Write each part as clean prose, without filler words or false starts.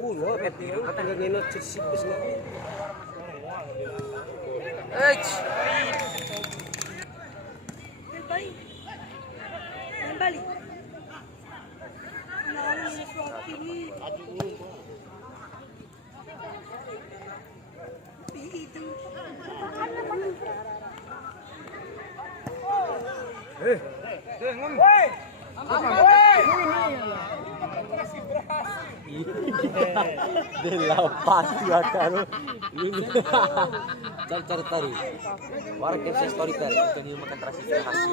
Pulo, katanya nginut sipis na. Kembali. Dilepas ya kan. Cari tari. Warga yang story tari itu dia makan terasi hasil.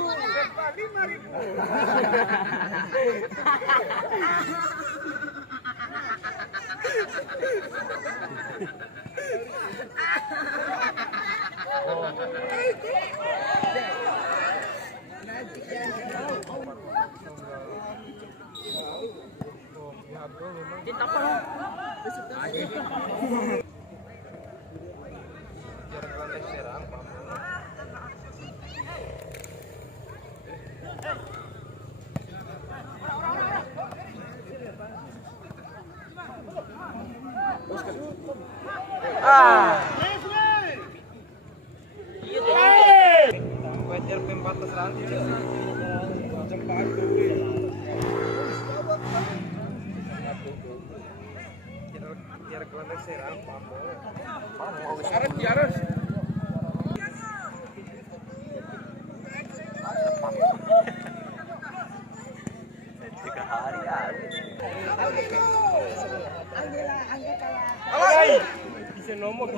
Bisa nomor.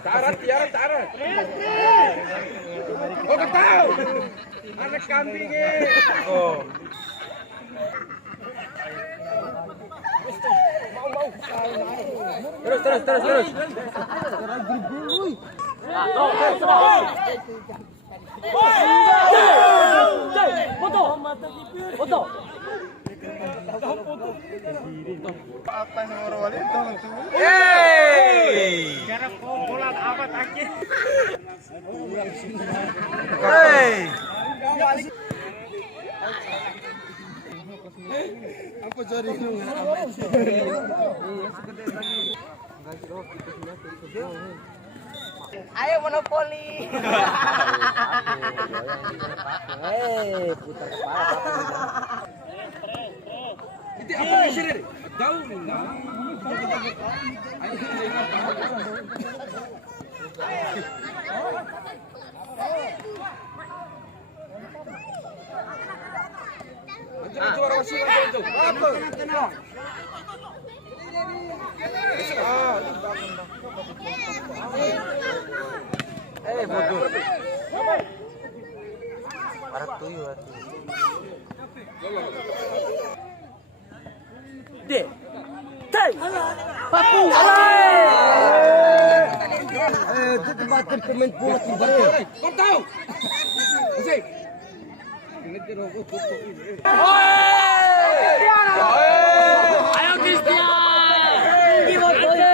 Tarat. Oh, tahu. Anak kambing Oh. Terus. Foto. Apa yang orang wali itu langsung? Cara bola amat akhir. Apa jadi itu? Ayo monopoli. Putar kepala. Itu apa sih? Jauh nah. Itu orang masih itu. Apa? Bodoh. Parah tuyul. Papu. Itu tempatkan pemain bola kembali. Kau tahu? Musik. Ini dia rokok tutup ini. Ayo Christian. Gimana?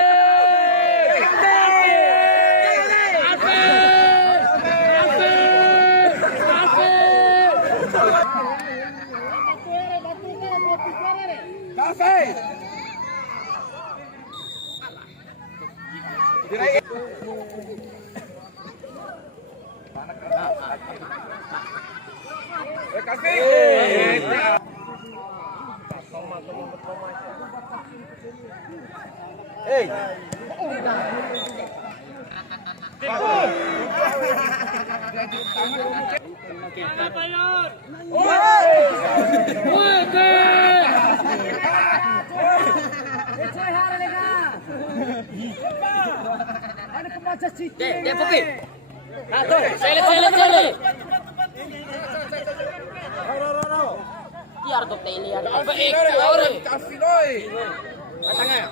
Dia Pupi. Satu, sele. Biar tuh teli ada apa Kasih doi. Tangan.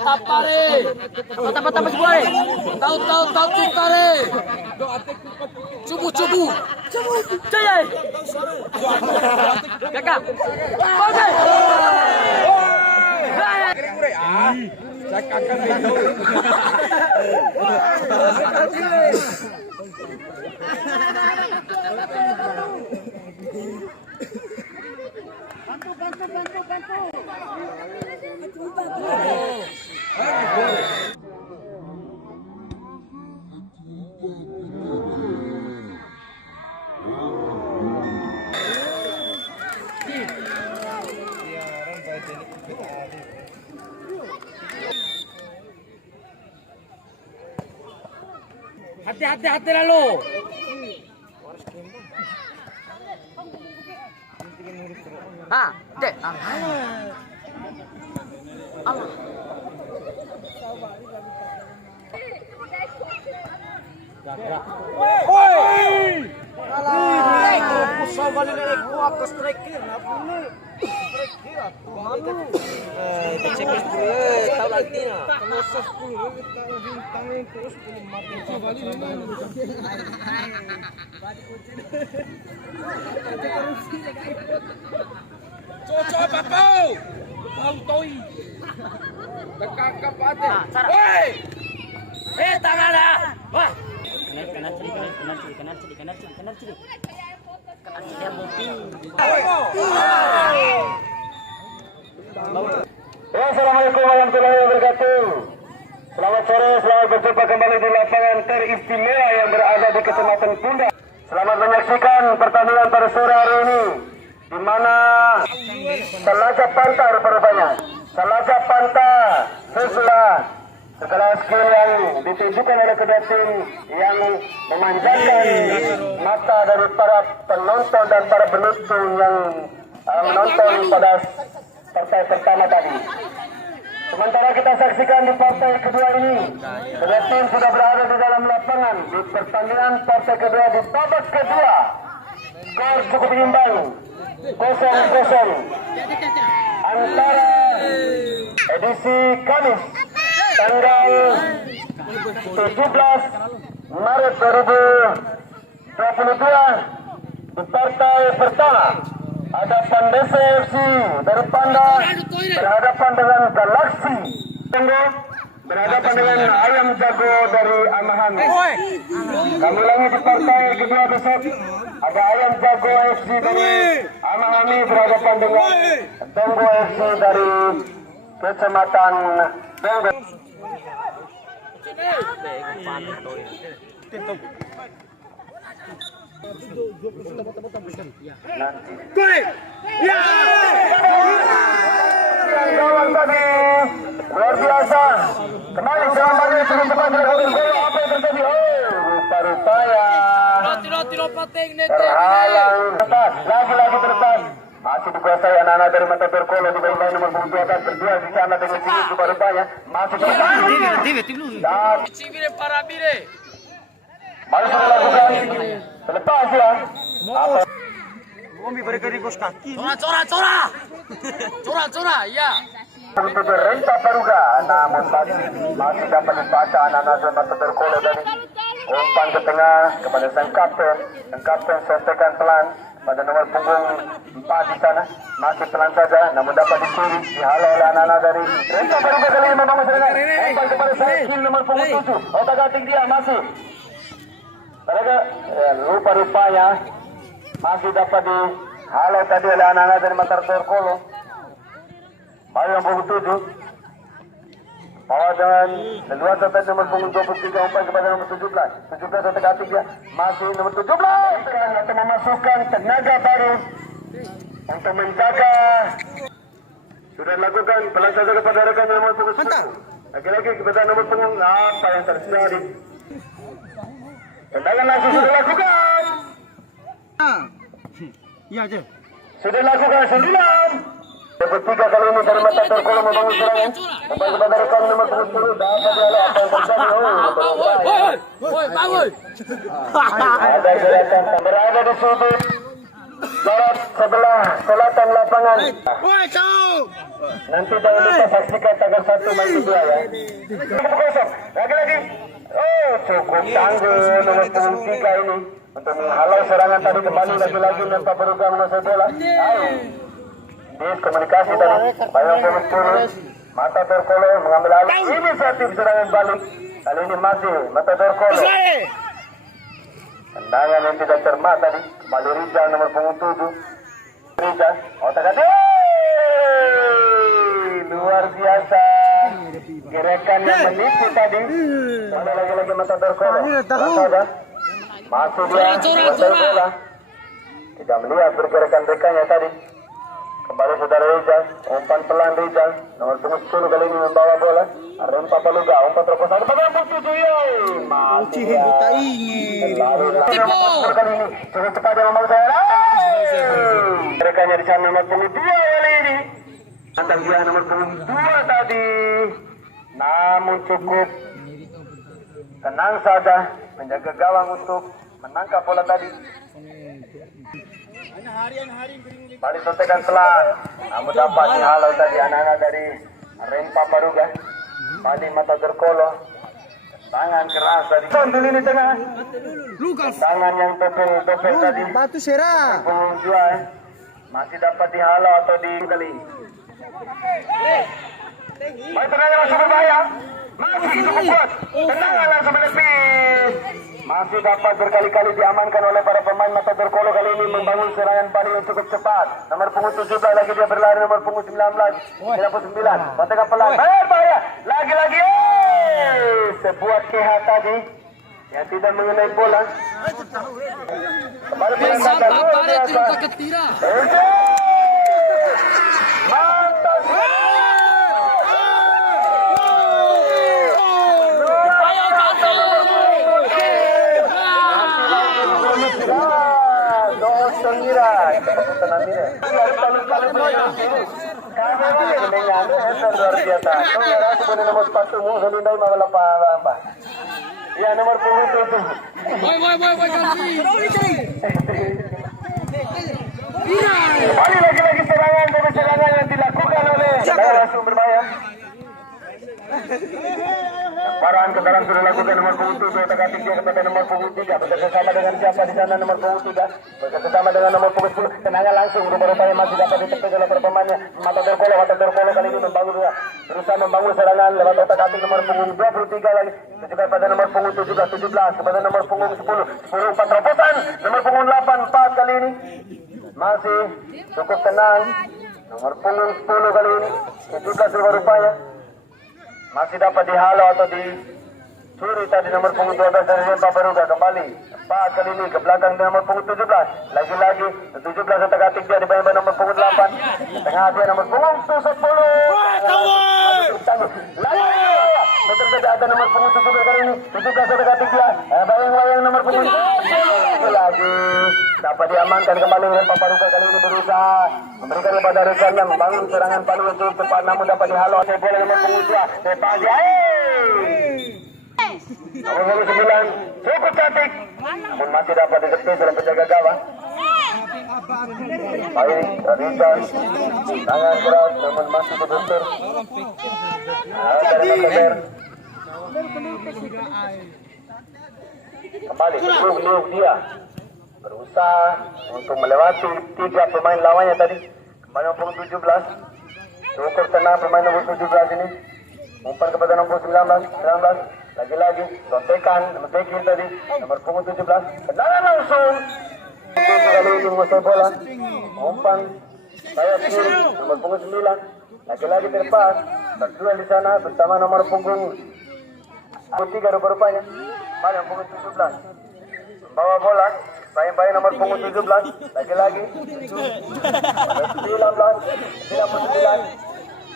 Tapare. Tapa sebuah. Tahu cipare. Cubu. Jaya. Kakak. Oke. Cakakan itu. Hati-hati lalu. Ah, dek. Allah. Cek dulu, tahu lagi na. Coba papau. Mau toi. Nakakap ate. Hey! Tangan dah. Wah. Kanan ciri yang boping. Assalamualaikum warahmatullahi wabarakatuh. Selamat sore, selamat berjumpa kembali di lapangan teristimewa yang berada di Kecamatan Punda. Selamat menyaksikan pertandingan pada sore hari ini, di mana Selacap Panta rupanya. Selacap Panta sesudah segala skill yang ditunjukkan oleh kedua tim yang memanjakan mata dari para penonton dan para penonton yang menonton pada partai pertama tadi. Sementara kita saksikan di partai kedua ini, kedua tim sudah berada di dalam lapangan di pertandingan partai kedua di babak kedua. Skor cukup imbang, 0-0 antara edisi Kamis tanggal 17 Maret 2022 di partai pertama. Ada Pandese FC dari Panda berhadapan dengan Galaksi Tenggo berhadapan dengan Ayam Jago dari Amahami. Kami lagi di partai kedua besok ada Ayam Jago FC dari Amahami berhadapan dengan Tenggo FC dari Kecamatan Tenggo. Gawang tadi luar biasa. Kembali serangan turun tepat dilakukan gol. Apa yang terjadi? Rupa-rupanya terhalang. Tepat, lagi terlepas. Masih dikuasai anak-anak dari Mata Berkolo di bawah nomor punggung 12 berdua di sana dengan sini rupa-rupanya masih terlepas. Mari kita lakukan selepas ya. Cora, ya. Untuk berentah Paruga, namun masih dapat dibaca anak-anak dari Mata Berkolo dari umpan ke tengah kepada sang kapten. Sang kapten selesaikan pelan pada nomor punggung 4 di sana. Masih pelan saja, namun dapat dicuri, dihalau oleh anak-anak dari Renta Paruga kali ini membangun serangan. Umpan kepada Sakil nomor punggung 7. Otak-atik dia masih. Mereka rupa-rupanya masih dapat dihalau tadi oleh anak-anak dari Mata Berkolo. Bayu yang punggung 7 bawa dengan leluasa tadi nomor punggung 23 umpan kepada nomor 17 otak-atik dia masih nomor 17 atau memasukkan tenaga baru untuk menjaga. Sudah dilakukan pelan saja kepada rekan nomor punggung 10 lagi-lagi kepada nomor punggung apa yang terjadi. Tendangan langsung sudah dilakukan. Iya aja. Sudah dilakukan 9. Yang ketiga kali ini dari Mata Berkolo membangun serangan. Umpan kepada rekan nomor 10 dapat dihalau apa yang terjadi. Ada gerakan berada di sudut barat sebelah selatan lapangan. Nanti jangan lupa saksikan tanggal 1 Mei 2 ya. Lagi-lagi. Cukup tangguh nomor punggung 3 ini untuk menghalau serangan tadi. Kembali lagi-lagi Mata Berkolo menguasai bola. Komunikasi tadi Bayang punggung 10 Mata Berkolo mengambil alih inisiatif serangan balik. Kali ini masih Mata Berkolo. Tendangan yang tidak cermat tadi. Kembali Rizal nomor punggung 7. Rizal otak-atik luar biasa. Gerakan yang menipu tadi. Mana lagi-lagi Matador Kolo. Masih dia menguasai bola. Tidak melihat pergerakan-rekannya tadi. Kembali saudara Rizal, umpan pelan Rizal, nomor punggung 10 kali ini membawa bola. Rempa Paluga, umpan terobosan, bagaimana bukti Tuyo? Masih dia. Tipu. Kali ini, cukup cepat dia membawa saya. Rekannya di sana nomor punggung 2 kali ini. Antang dia nomor punggung 2 tadi. Namun cukup tenang saja menjaga gawang untuk menangkap bola tadi. Balik sontekan pelan, namun dapat dihalau tadi anak-anak dari Rempa Paruga. Balik Matador Kolo, tangan keras tadi. Dulu ini tengah, tangan yang topel tadi. Batu serah. Masih dapat dihalau atau kali. Baik tenangnya langsung berbahaya, masih cukup kuat, tenangnya langsung menepis. Masih dapat berkali-kali diamankan oleh para pemain Matador Kolo kali ini membangun serangan paling yang cukup cepat. Nomor punggung 17 lagi dia berlari, nomor punggung 19, 99. Sontekan pelan, bahaya, lagi-lagi. Sebuah KH tadi yang tidak mengenai bola. Kembali pelan datang, luar biasa. Mantap. Ya nomor punggung 7. Kembali lagi-lagi serangan demi serangan yang dilakukan oleh langsung berbahaya. Parahan kendaraan sudah dilakukan nomor punggung 7, otak-atik dia kepada nomor punggung 3. Bekerjasama dengan siapa di sana nomor punggung 3? Bekerjasama dengan nomor punggung 10. Tenangnya langsung, rupa-rupanya masih dapat ditepis oleh para pemainnya. Matador Kolo kali ini berusaha membangun serangan lewat otak-atik nomor punggung 23 lagi. Juga pada nomor punggung 17 kepada nomor punggung 10. 10 umpan terobosan, nomor punggung 8 4 kali ini. Masih cukup tenang. Nomor punggung 10 kali ini. 17 rupa-rupanya. Masih dapat dihalau atau dicuri tadi nomor punggung 12 dari Rempa Paruga. Kembali 4 kali ini ke belakang nomor punggung 17. Lagi-lagi 17 otak-atik dia dibayang nomor punggung 8. Di tengah dia nomor punggung 10. Lagi betul tidak ada nomor punggung 17 kali ini. 17 otak-atik dia. Bayang-bayang nomor punggung 10. Lagi dapat diamankan kembali Rempa Paruga kali ini berusaha memberikan kepada rekannya membangun serangan paling untuk cepat, namun dapat dihalau oleh bola nomor punggung 2. Pagi, nomor 9 cukup cantik, namun masih dapat ditepis oleh penjaga gawang. Baik, Rizal, tangan keras, namun masih dibentur. Dari Matador. Kembali, Liuk dia berusaha untuk melewati 3 pemain lawannya tadi. Kembali nomor 17. Cukup tenang pemain nomor 17 ini. Umpan kepada nomor 19. Lagi-lagi sontekan mentekin tadi nomor punggung 17. Tendangan langsung. Untuk kali ini menguasai bola. Umpan sayap kiri nomor punggung 9. Lagi-lagi terlepas. Terduel di sana bersama nomor punggung 3 rupa-rupanya. Kembali nomor punggung 17. Bawa bola. Bayang-bayang nomor punggung 17. Lagi-lagi 19.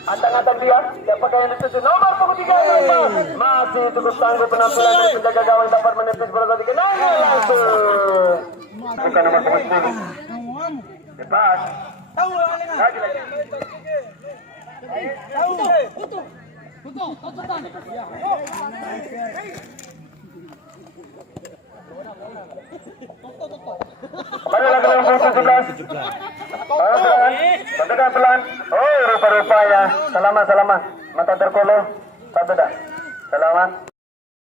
Antang-antang dia. Siapakah yang dituju? Nomor punggung 3. Masih cukup tangguh penampilan dari penjaga gawang dapat menepis bola tadi. Kenanya langsung. Bukan nomor punggung 10. Lepas. Lagi-lagi. Kembali lagi nomor 17. Sontekan pelan. Oh, rupa-rupanya. Salaman.